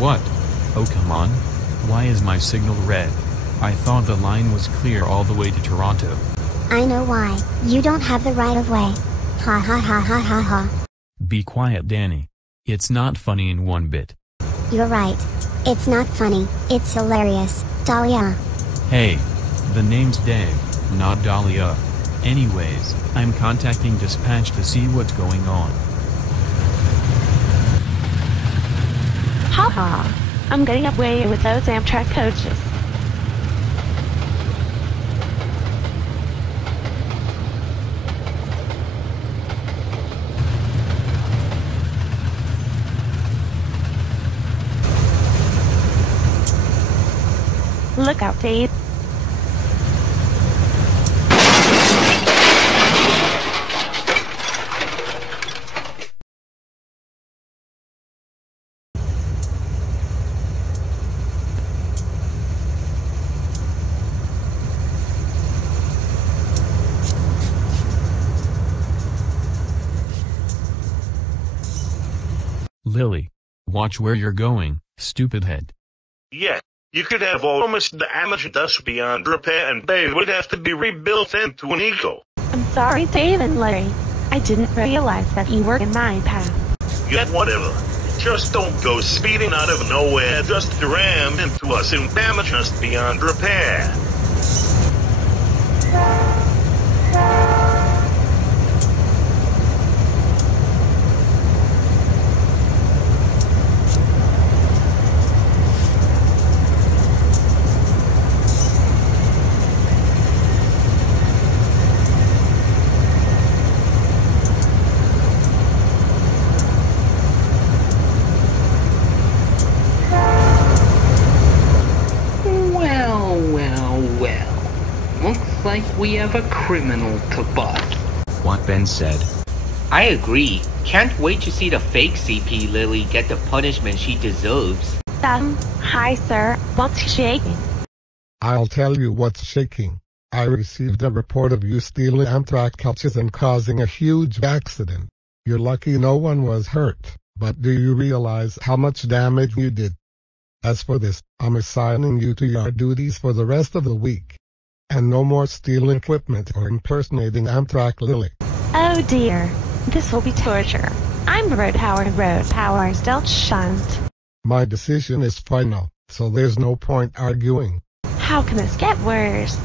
What? Oh come on. Why is my signal red? I thought the line was clear all the way to Toronto. I know why. You don't have the right of way. Ha ha ha ha ha ha. Be quiet, Danny. It's not funny in one bit. You're right. It's not funny, it's hilarious, Dahlia. Hey. The name's Dave, not Dahlia. Anyways, I'm contacting dispatch to see what's going on. Haha. I'm getting away with those Amtrak coaches. Look out, Dave. Lily. Watch where you're going, stupid head. Yeah, you could have almost damaged us beyond repair and they would have to be rebuilt into an eco. I'm sorry, Dave and Larry. I didn't realize that you were in my path. Yeah, whatever. Just don't go speeding out of nowhere just to ram into us and damage us beyond repair. Looks like we have a criminal to bust. What Ben said. I agree. Can't wait to see the fake CP Lily get the punishment she deserves. Hi sir, what's shaking? I'll tell you what's shaking. I received a report of you stealing Amtrak coaches and causing a huge accident. You're lucky no one was hurt, but do you realize how much damage you did? As for this, I'm assigning you to yard duties for the rest of the week. And no more stealing equipment or impersonating Amtrak Lily. Oh dear. This will be torture. I'm road powers don't shunt. My decision is final, so there's no point arguing. How can this get worse?